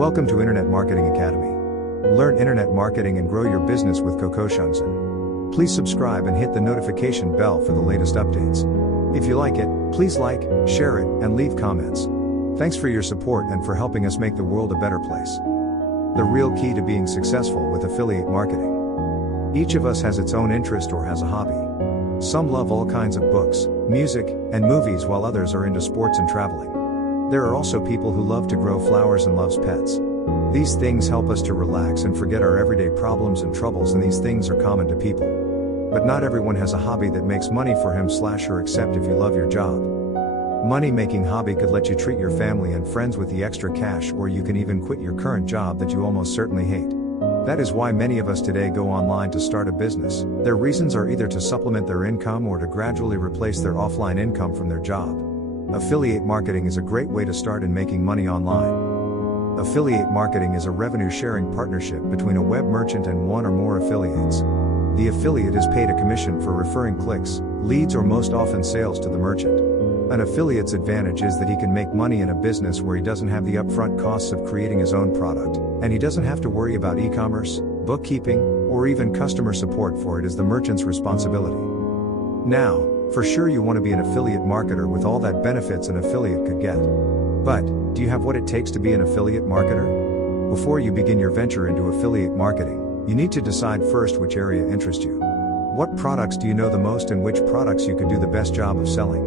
Welcome to Internet Marketing Academy. Learn internet marketing and grow your business with Coco Shungsen. Please subscribe and hit the notification bell for the latest updates. If you like it, please like, share it, and leave comments. Thanks for your support and for helping us make the world a better place. The real key to being successful with affiliate marketing. Each of us has its own interest or has a hobby. Some love all kinds of books, music, and movies while others are into sports and traveling. There are also people who love to grow flowers and loves pets. These things help us to relax and forget our everyday problems and troubles, and these things are common to people. But not everyone has a hobby that makes money for him/her, except if you love your job. Money-making hobby could let you treat your family and friends with the extra cash, or you can even quit your current job that you almost certainly hate. That is why many of us today go online to start a business. Their reasons are either to supplement their income or to gradually replace their offline income from their job. Affiliate marketing is a great way to start in making money online. Affiliate marketing is a revenue-sharing partnership between a web merchant and one or more affiliates. The affiliate is paid a commission for referring clicks, leads, or most often sales to the merchant. An affiliate's advantage is that he can make money in a business where he doesn't have the upfront costs of creating his own product, and he doesn't have to worry about e-commerce, bookkeeping, or even customer support, for it is the merchant's responsibility. Now, for sure you want to be an affiliate marketer with all that benefits an affiliate could get. But, do you have what it takes to be an affiliate marketer? Before you begin your venture into affiliate marketing, you need to decide first which area interests you. What products do you know the most, and which products you could do the best job of selling?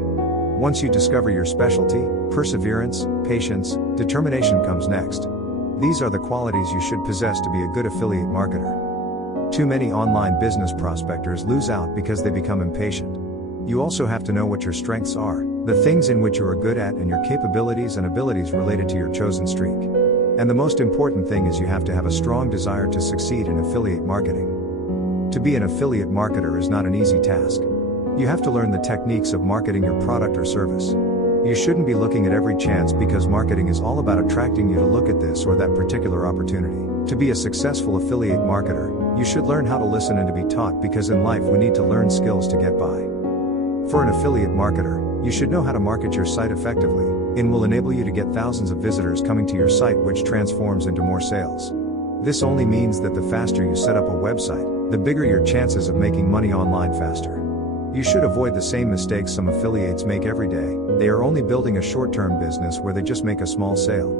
Once you discover your specialty, perseverance, patience, determination comes next. These are the qualities you should possess to be a good affiliate marketer. Too many online business prospectors lose out because they become impatient. You also have to know what your strengths are, the things in which you are good at, and your capabilities and abilities related to your chosen streak. And the most important thing is you have to have a strong desire to succeed in affiliate marketing. To be an affiliate marketer is not an easy task. You have to learn the techniques of marketing your product or service. You shouldn't be looking at every chance, because marketing is all about attracting you to look at this or that particular opportunity. To be a successful affiliate marketer, you should learn how to listen and to be taught, because in life we need to learn skills to get by. For an affiliate marketer, you should know how to market your site effectively. It will enable you to get thousands of visitors coming to your site, which transforms into more sales. This only means that the faster you set up a website, the bigger your chances of making money online faster. You should avoid the same mistakes some affiliates make every day. They are only building a short-term business where they just make a small sale.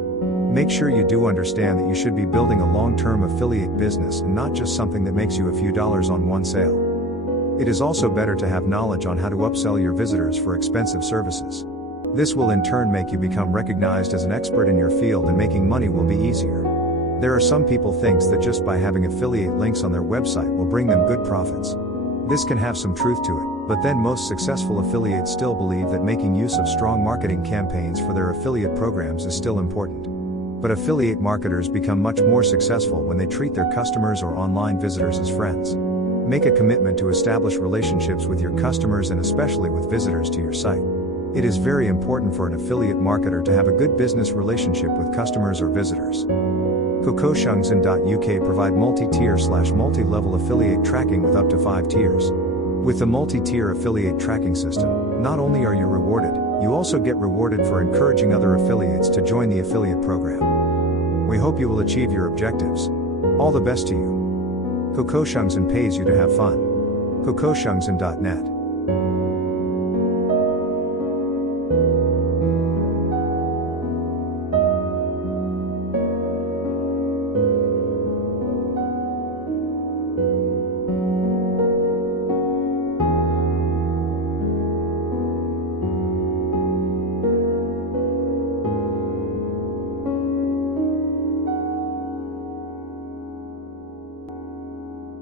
Make sure you do understand that you should be building a long-term affiliate business and not just something that makes you a few dollars on one sale. It is also better to have knowledge on how to upsell your visitors for expensive services. This will in turn make you become recognized as an expert in your field, and making money will be easier. There are some people thinks that just by having affiliate links on their website will bring them good profits. This can have some truth to it, but then most successful affiliates still believe that making use of strong marketing campaigns for their affiliate programs is still important. But affiliate marketers become much more successful when they treat their customers or online visitors as friends. Make a commitment to establish relationships with your customers, and especially with visitors to your site. It is very important for an affiliate marketer to have a good business relationship with customers or visitors. CocoShungsen.uk provide multi-tier/multi-level affiliate tracking with up to 5 tiers. With the multi-tier affiliate tracking system, not only are you rewarded, you also get rewarded for encouraging other affiliates to join the affiliate program. We hope you will achieve your objectives. All the best to you. Coco Shungsen pays you to have fun. CocoShungsen.net